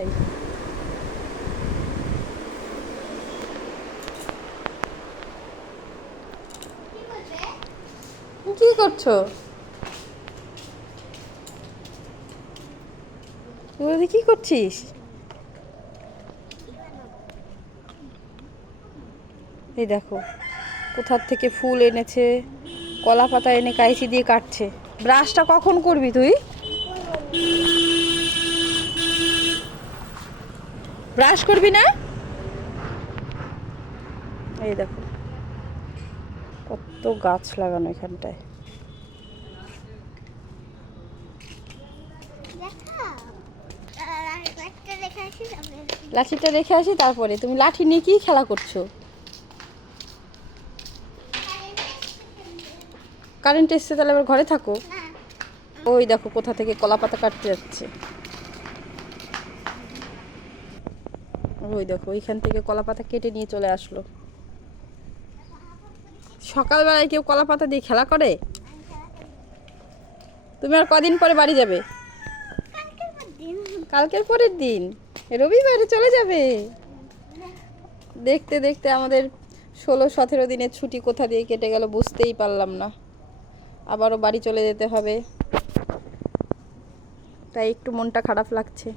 এই কি করছো? তুই কি করছিস? এই দেখো কোথার থেকে ফুল এনেছে, কলা পাতা এনে কাইচি দিয়ে কাটছে। ব্রাশটা কখন করবি তুই? ব্রাশ করবি না? এই দেখো কত গাছ লাগানো এখানটায়। লাঠিটা রেখে আসি, তারপরে তুমি লাঠি নিয়ে কি খেলা করছো? কারেন্ট এসছে, তাহলে আবার ঘরে থাকো। ওই দেখো কোথা থেকে কলা পাতা কাটতে যাচ্ছে। ওই দেখো ওইখান থেকে কলা পাতা কেটে নিয়ে চলে আসলো। সকালবেলায় কেউ কলা পাতা দিয়ে খেলা করে? তুমি আর কদিন পরে বাড়ি যাবে? কালকের পরের দিন রবিবারে চলে যাবে। দেখতে দেখতে আমাদের 16-17 দিনের ছুটি কোথা দিয়ে কেটে গেল বুঝতেই পারলাম না। আবারও বাড়ি চলে যেতে হবে, তাই একটু মনটা খারাপ লাগছে।